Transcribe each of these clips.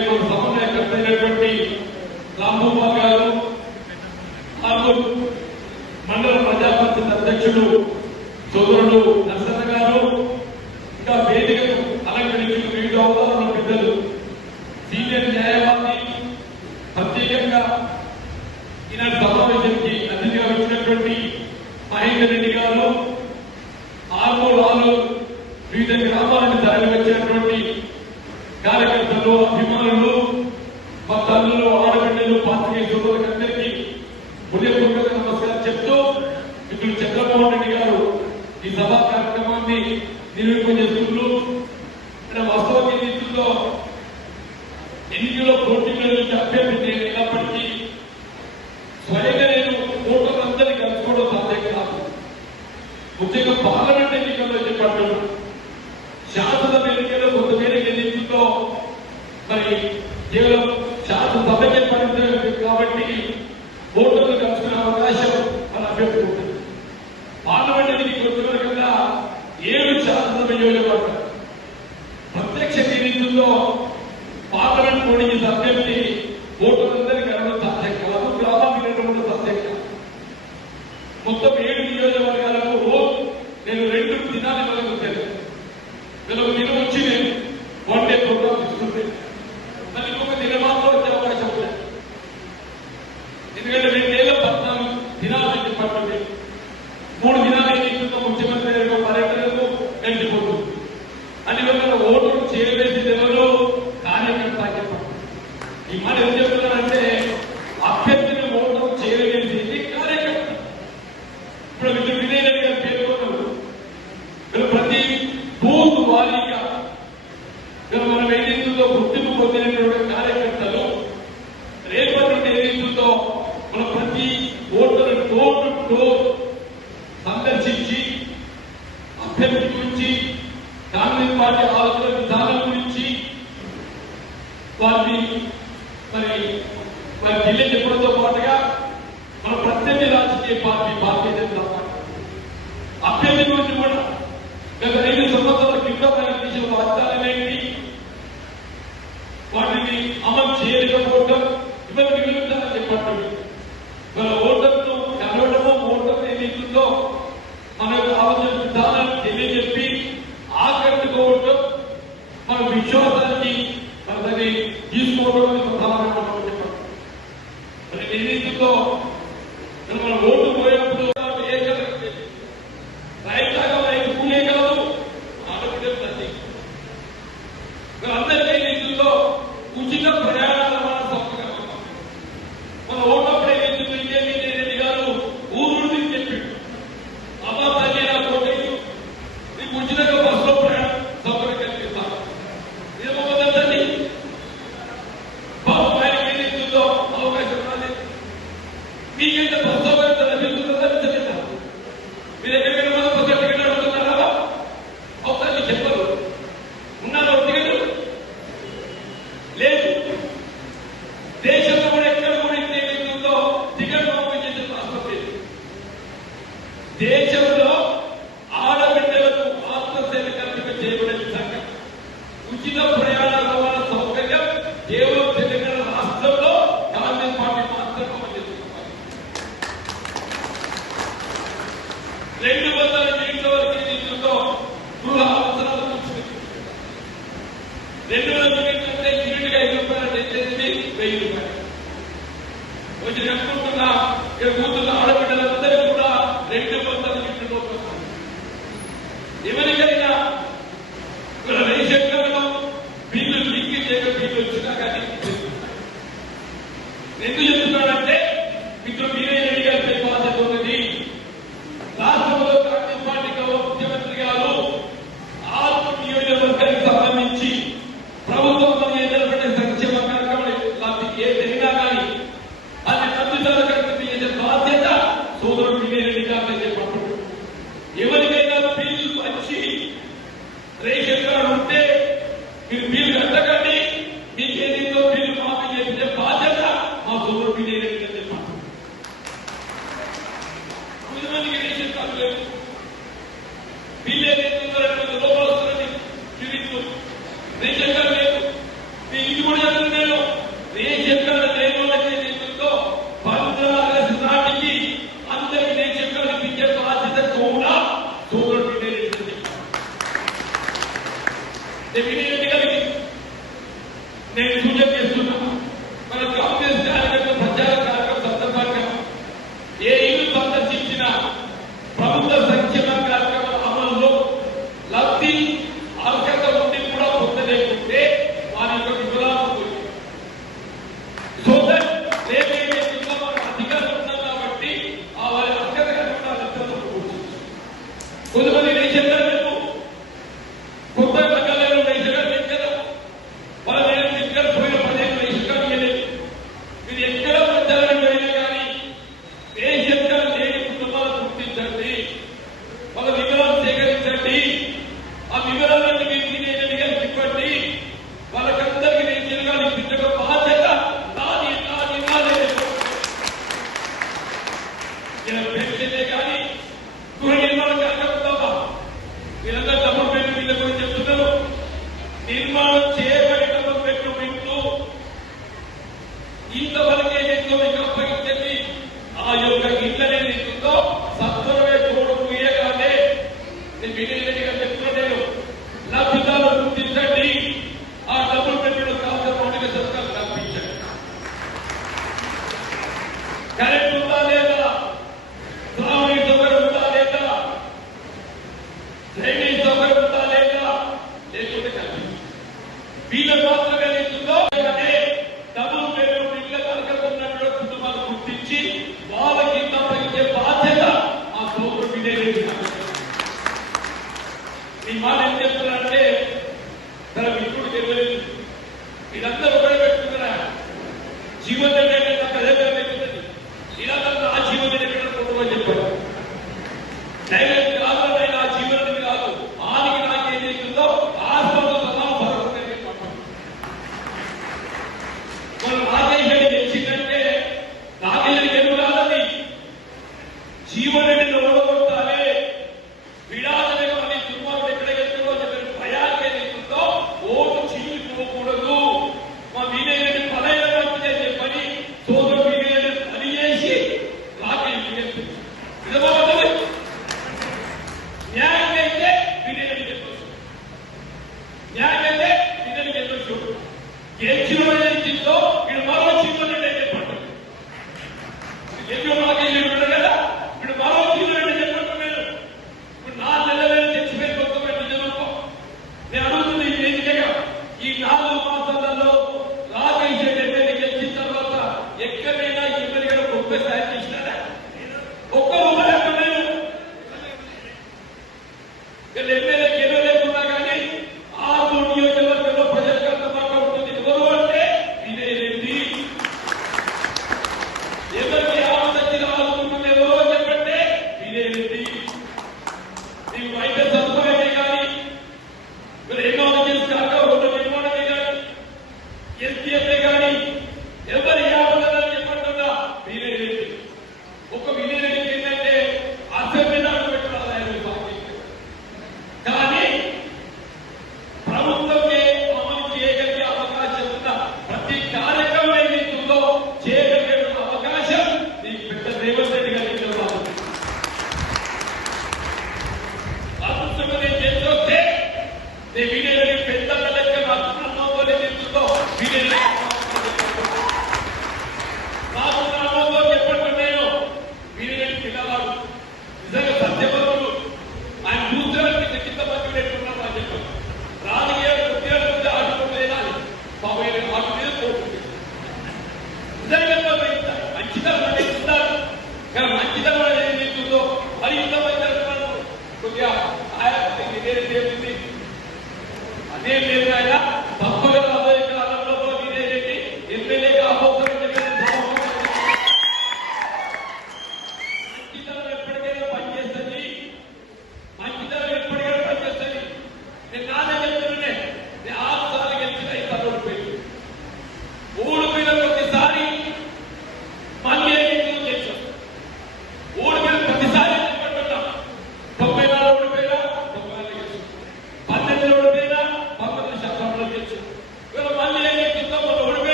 అట్లాగే సమన్వయకర్తైనటువంటి సమన్వయకర్త రాంభూపాల్ గారు మండల ప్రజా అధ్యక్షుడు సోదరుడు అమలు చేయకపోవడం ఇవన్నీ విలువ చెప్పటం మన ఓటర్ను కలవడము ఓటర్ ఏమవుతుందో మన యొక్క ఆలోచన విధానాన్ని తెలియజెప్పి ఆకట్టుకోవడం మన విషయం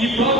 e próprio